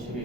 6।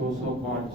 205।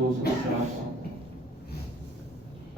204।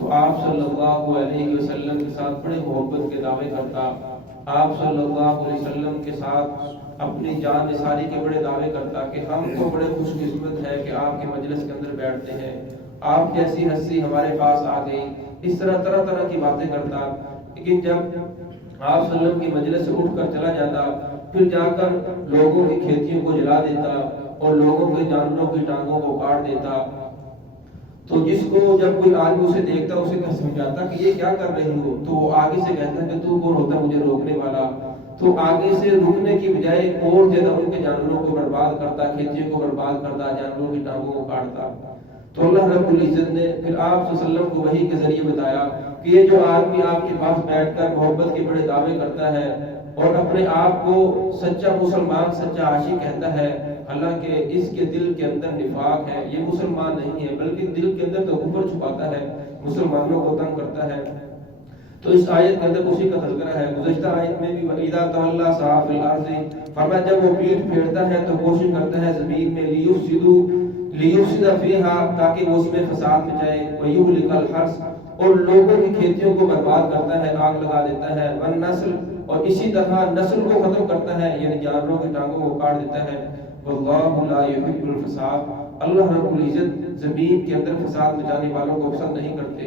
تو آپ صلی اللہ علیہ وسلم کے ساتھ بڑے محبت کے دعوے کرتا، آپ صلی اللہ علیہ وسلم کے ساتھ اپنی جان نثاری کے بڑے دعوے کرتا کہ ہم تو بڑے خوش قسمت ہے کہ آپ کے مجلس کے اندر بیٹھتے ہیں، آپ جیسی ہستی ہمارے پاس آ گئی، اس طرح طرح طرح کی باتیں کرتا۔ لیکن جب آپ صلی اللہ علیہ وسلم کی مجلس سے اٹھ کر چلا جاتا، پھر جا کر لوگوں کی کھیتیوں کو جلا دیتا اور لوگوں کے جانوروں کی ٹانگوں کو کاٹ دیتا، تو جس کو جب کوئی آدمی اسے دیکھتا اسے سمجھاتا کہ یہ کیا کر رہی ہو، تو وہ آگے سے کہتا کہ تو کون ہوتا مجھے روکنے والا، تو آگے سے رکنے کی بجائے اور زیادہ ان کے جانوروں کو برباد کرتا، کھیتیوں کو برباد کرتا، جانوروں کی ٹانگوں کو کاٹتا۔ تو اللہ رب العزت نے پھر آپ صلی اللہ علیہ وسلم کو وحی کے ذریعے بتایا کہ یہ جو آدمی آپ کے پاس بیٹھ کر محبت کے بڑے دعوے کرتا ہے اور اپنے آپ کو سچا مسلمان، سچا عاشق کہتا ہے، حالانکہ اس کے دل کے اندر نفاق ہے، یہ مسلمان نہیں ہے بلکہ دل کے اندر تو کفر چھپاتا ہے، مسلمانوں کو تنگ کرتا ہے۔ تو اس آیت کے اندر اسی کا تذکرہ ہے۔ گزشتہ آیت میں بھی وَإِذَا تَوَلَّى سَعَىٰ فِي الْأَرْضِ، فرمایا جب وہ پیٹھ پھیرتا ہے تو کوشش کرتا ہے زمین میں لِيُفْسِدَ فِيهَا، تاکہ وہ اس میں فساد مچائے، وَيُهْلِكَ الْحَرْثَ، اور لوگوں کی کھیتیوں کو برباد کرتا ہے، آگ لگا دیتا ہے، وَالنَّسْلَ، اور اسی طرح نسل کو ختم کرتا ہے، یعنی جانوروں کی ٹانگوں کو کاٹ دیتا ہے۔ وَاللَّهُ لَا يُحِبُّ الْفَسَادَ، اللہ رب العزت زمین کے اندر فساد مچانے والوں کو پسند نہیں کرتے۔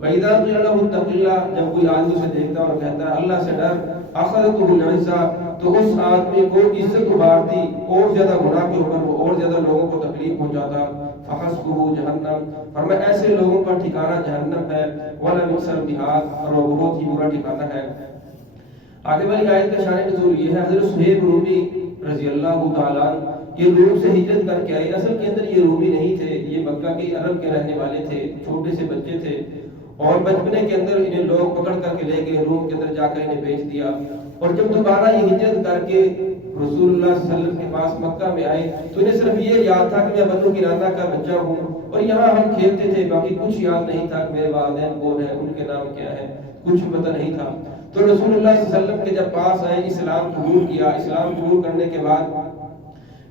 وَإِذَا قِيلَ لَهُ اتَّقِ اللَّهَ، جب کوئی آدمی اسے دیکھتا اور کہتا ہے اللہ سے ڈر، أَخَذَتْهُ الْعِزَّةُ، تو اس آدمی کو عزت ابھارتی، اور زیادہ گناہ کے اوپر وہ اور زیادہ لوگوں کو تکلیف پہنچاتا۔ فَحَسْبُهُ جَهَنَّمُ، فرمایا ایسے لوگوں کا ٹھکانہ جہنم ہے، وَلَبِئْسَ الْمِہَادُ، اور وہ بہت ہی برا ٹھکانہ ہے۔ آگے والی آیت کا شان نزول یہ ہے، حضرت صہیب رومی رضی اللہ تعالیٰ عنہ یہ روم سے ہجرت کر کے آئے۔ اصل کے اندر یہ رومی نہیں تھے، یہ مکہ کے عرب کے رہنے والے تھے، چھوٹے سے بچے تھے، اور بچپنے کے اندر انہیں لوگ پکڑ کر کے لے گئے، روم کے اندر جا کر انہیں بیچ دیا، اور جب دوبارہ یہ ہجرت کر کے رسول اللہ صلی اللہ علیہ وسلم کے پاس مکہ میں آئے تو انہیں صرف یہ یاد تھا کہ میں بنو کنانہ کا بچہ ہوں، اور یہاں ہم کھیلتے تھے، باقی کچھ یاد نہیں تھا کہ میرے والدین کون ہیں، ان کے نام کیا ہے، کچھ پتہ نہیں تھا۔ تو رسول اللہ صلی اللہ علیہ وسلم کے جب پاس آئے، اسلام قبول کیا، اسلام قبول کرنے کے بعد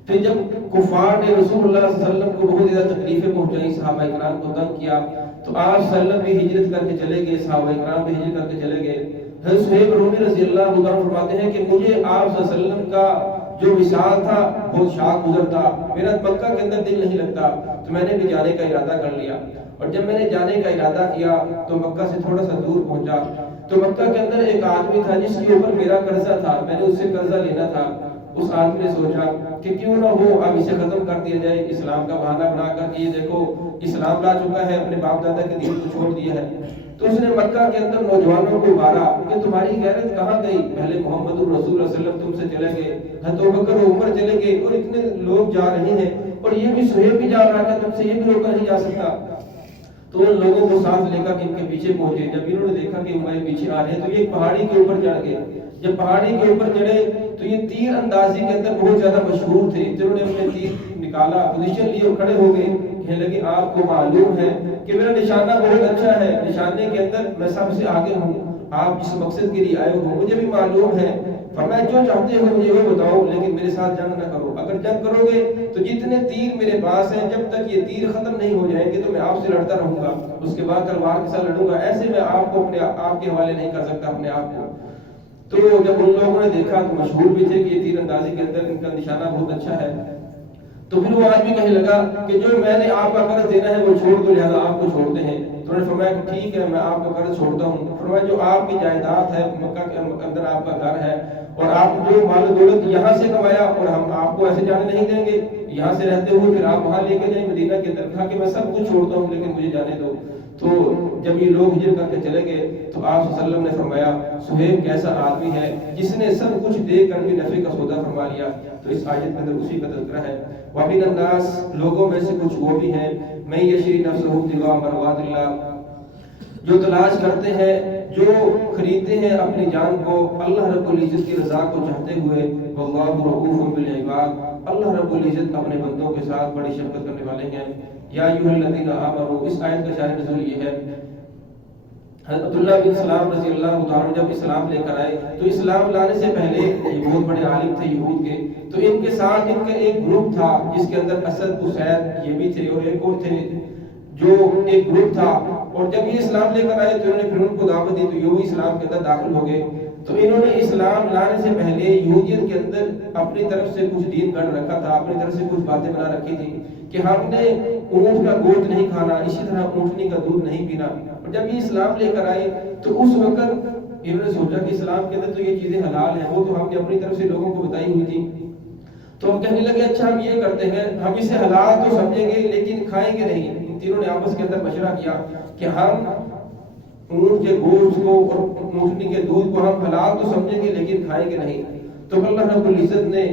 پھر جب کفار نے رسول اللہ صلی اللہ علیہ وسلم کو بہت زیادہ تکلیفیں پہنچائی، صحابہ کرام کو تنگ کیا، تو آپ صلی اللہ علیہ وسلم بھی ہجرت کر کے چلے گئے، صحابہ کرام بھی ہجرت کر کے چلے گئے۔ حضرت صہیب رومی رضی اللہ عنہ فرماتے ہیں کہ مجھے آپ صلی اللہ علیہ وسلم کا جو وصال تھا بہت شاق گزر تھا، میرا مکہ کے اندر دل نہیں لگتا، تو میں نے بھی جانے کا ارادہ کر لیا، اور جب میں نے جانے کا ارادہ کیا تو مکہ سے تھوڑا سا دور پہنچا، تو مکہ کے اندر ایک آدمی تھا جس کے اوپر میرا قرضہ تھا، میں نے اس سے قرضہ لینا تھا۔ اس آدمی نے سوچا کہ کیوں نہ ہو اب اسے ختم کر دیا جائے، اسلام کا بہانہ بنا کر کہ یہ دیکھو اسلام لا چکا ہے، اپنے باپ دادا کے دین کو چھوڑ دیا ہے۔ تو اس نے مکہ کے اندر نوجوانوں کو مارا کہ تمہاری غیرت کہاں گئی، پہلے محمد الرسول صلی اللہ علیہ وسلم تم سے چلے گئے، حضرت ابوبکر و عمر چلے گئے، اور اتنے لوگ جا رہے ہیں، اور یہ بھی صہیب بھی جا رہا ہے، تم سے یہ بھی روکا نہیں جا سکتا۔ تو ان لوگوں کو ساتھ لے کر ان کے پیچھے پہنچے، جب انہوں نے دیکھا کہ ہمارے پیچھے آ رہے ہیں تو یہ پہاڑی کے اوپر چڑھ گئے۔ جب پہاڑی کے اوپر چڑھے تو یہ تیر اندازی کے اندر بہت زیادہ مشہور تھے، جنہوں نے اپنے تیر نکالا، پوزیشن لی اور کھڑے ہو گئے، کہنے لگے آپ کو معلوم ہے کہ میرا نشانہ بہت اچھا ہے، نشانے کے اندر میں سب سے آگے ہوں، آپ جس مقصد کے لیے آئے ہو مجھے بھی معلوم ہے، فرمایا جو چاہتے ہو مجھے وہ بتاؤ، لیکن میرے ساتھ جنگ نہ کرو، اگر جنگ کرو گے تو جتنے تیر میرے پاس ہیں جب تک یہ تیر ختم نہیں ہو جائیں گے تو میں آپ سے لڑتا رہوں گا، اس کے بعد تلوار کے ساتھ لڑوں گا، ایسے میں آپ کو آپ کے حوالے نہیں کر سکتا اپنے آپ کو۔ تو جب ان لوگوں نے دیکھا تو مشہور بھی تھے کہ یہ تیر اندازی کے اندر ان کا نشانہ بہت اچھا ہے، تو پھر وہ آدمی کہنے لگا کہ جو میں نے آپ کا قرض دینا ہے وہ چھوڑ دو، لہذا آپ کو چھوڑتے ہیں۔ تو انہوں نے فرمایا کہ ٹھیک ہے میں آپ کا قرض چھوڑتا ہوں۔ فرمایا جو آپ کی جائیداد ہے، مکہ کے اندر آپ کا گھر ہے، اور آپ جو مال و دولت یہاں سے کمایا اور ہم آپ کو ایسے جانے نہیں دیں گے، یہاں سے رہتے ہوئے پھر آپ وہاں لے کے جائیں مدینہ کے اندر، کہا کہ میں سب کچھ چھوڑتا ہوں لیکن مجھے جانے دو۔ تو جب یہ لوگ ہجرت کر کے چلے گئے تو آپ صلی اللہ علیہ وسلم نے فرمایا صہیب کیسا آدمی ہے جس نے سب کچھ دے کر بھی نفع کا سودا فرما لیا۔ تو اس آیت کے اندر اسی کا تذکرہ ہے۔ وَمِنَ النَّاسِ، لوگوں میں سے کچھ وہ بھی ہیں، مَن یشری نفسہ ابتغاء مرضات اللہ، جو تلاش کرتے ہیں، جو خریدتے ہیں اپنی جان کو اللہ رب العزت کی رضا کو چاہتے ہوئے، وَاللَّهُ رَءُوفٌ بِالْعِبَادِ، اللہ رب العزت اپنے بندوں کے ساتھ بڑی شفقت کرنے والے ہیں۔ یا ایھا الذین آمنوا، اس آیت کا شان نزول یہ ہے، حضرت عبداللہ بن سلام رضی اللہ تعالیٰ جب اسلام لے کر آئے تو اسلام لانے سے پہلے یہ بہت بڑے عالم تھے یہود کے، تو ان کے ساتھ ان کا ایک گروپ تھا جس کے اندر اسد، اسید یہ بھی تھے، اور ایک اور تھے جو ایک گروپ تھا، اور جب یہ اسلام لے کر آئے تو انہوں نے پھر ان کو دعوت دی، تو یہ بھی اسلام کے اندر داخل ہو گئے۔ تو انہوں نے اسلام لانے سے پہلے یہودیت کے اندر اپنی طرف سے کچھ دین گڑھ رکھا تھا، اپنی طرف سے کچھ باتیں بنا رکھی تھی کہ ہم نے اونٹ کا گوشت نہیں کھانا، اسی طرح اونٹنی کا دودھ نہیں پینا۔ اور جب یہ اسلام لے کر آئے تو اس وقت انہوں نے سوچا کہ اسلام کے اندر تو یہ چیزیں حلال ہیں، وہ تو ہم نے اپنی طرف سے لوگوں کو بتائی ہوئی تھی۔ تو ہم کہنے لگے اچھا ہم یہ کرتے ہیں، ہم اسے حلال تو سمجھیں گے لیکن کھائیں گے نہیں۔ ان تینوں نے آپس کے اندر مشورہ کیا کہ ہم اونٹ کے گوشت کو اور اونٹنی کے دودھ کو ہم حلال تو سمجھیں گے لیکن کھائیں گے نہیں۔ تو اللہ رب العزت نے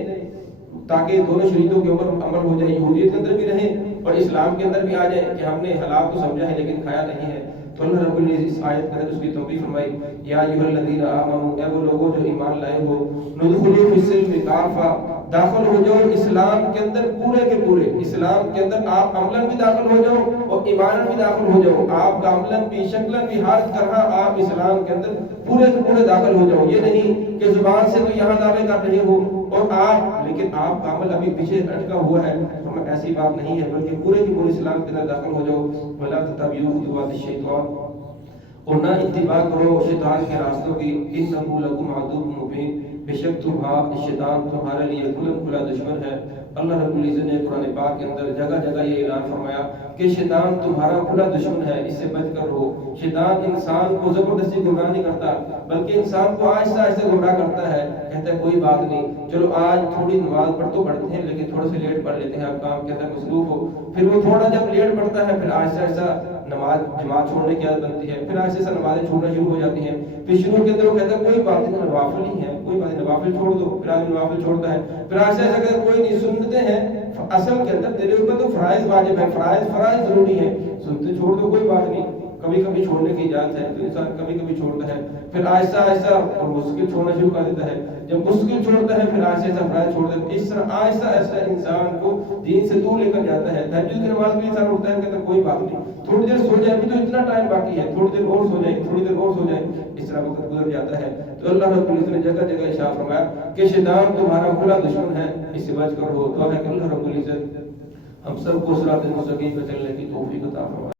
تاکہ دونوں شریعتوں کے اوپر عمل ہو جائے، یہودیت کے اندر بھی رہیں اور اسلام کے اندر بھی آ جائے کہ ہم نے حلال تو سمجھا ہے لیکن کھایا نہیں ہے، تو اللہ رب العزت اس آیت کے اندر اس کی توبیخ فرمائی، یا ایھا الذین آمنوا، اے وہ لوگوں جو ایمان لائے ہو، ندخلوا فی السلم کافہ، داخل ہو جاؤ اسلام کے اندر پورے کے پورے۔ اسلام کے اندر آپ عملاً بھی داخل ہو جاؤ اور ایماناً بھی داخل ہو جاؤ، آپ کا عملاً بھی شکلاً بھی ہر طرح آپ اسلام کے اندر پورے کے پورے داخل ہو جاؤ۔ یہ نہیں کہ زبان سے تو یہاں دعوے کر رہے ہو اور آپ لیکن آپ کا عمل ابھی پیچھے اٹکا ہوا ہے، ہمیں ایسی بات نہیں ہے، بلکہ پورے کے پورے اسلام کے اندر داخل ہو جاؤ۔ وَلَا تَتَّبِعُوا خُطُوَاتِ الشَّيْطَانِ، اور نہ اتباع کرو شیطان کے راستوں کی، انہ لکم عدو مبین، بے شک شیطان تمہارے لیے کھلا کھلا دشمن ہے۔ اللہ رب العزت نے قرآن پاک کے اندر جگہ جگہ یہ اعلان فرمایا کہ شیطان تمہارا کھلا دشمن ہے، اس سے بچ کر رہو۔ شیطان انسان کو زبردستی گمراہ نہیں کرتا بلکہ انسان کو آہستہ آہستہ گمراہ کرتا ہے، کہتا ہے کوئی بات نہیں، چلو آج تھوڑی نماز پڑھ تو پڑھتے ہیں لیکن تھوڑے سے لیٹ پڑھ لیتے ہیں، اب کام کے اندر مصروف ہو۔ پھر وہ تھوڑا جب لیٹ پڑھتا ہے پھر آہستہ آہستہ نماز جماعت چھوڑنے کی عادت بنتی ہے، پھر آہستہ آہستہ نمازیں چھوڑنا شروع ہو جاتی ہیں۔ پھر شروع کے اندر وہ کہتا ہے کوئی بات نہیں، نوافل ہی ہے، کوئی بات نہیں، نوافل چھوڑ دو، پھر آدمی نوافل چھوڑتا ہے، پھر آہستہ آہستہ کہتا ہے کوئی نہیں، سنتے ہیں اصل کے اندر تیرے اوپر تو فرائض واجب ہے، فرائض ضروری ہے، سنتے چھوڑ دو کوئی بات نہیں، کبھی کبھی چھوڑنے کی اجازت ہے، تو انسان کبھی کبھی چھوڑتا ہے، پھر آہستہ آہستہ مشکل چھوڑنا شروع کر دیتا ہے، جب مشکل چھوڑتا ہے پھر آہستہ آہستہ فرائض چھوڑ دیتا ہے۔ اس طرح آہستہ آہستہ انسان کو دین سے دور لے کر جاتا ہے۔ تہجد کی نماز میں انسان اٹھتا ہے کہتا ہے کوئی بات نہیں، تھوڑی دیر سو جائے، ابھی تو اتنا ٹائم باقی ہے، تھوڑی دیر اور سو جائیں، تھوڑی دیر اور سو جائیں، اس طرح وقت گزر جاتا ہے۔ تو اللہ رب العزت نے جگہ جگہ ارشاد فرمایا کہ شیطان تمہارا کھلا دشمن ہے، اس سے بچ کر رہو۔ دعا ہے کہ اللہ رب العزت ہم سب کو صراط المستقیم پر چلنے کی توفیق عطا فرمائے۔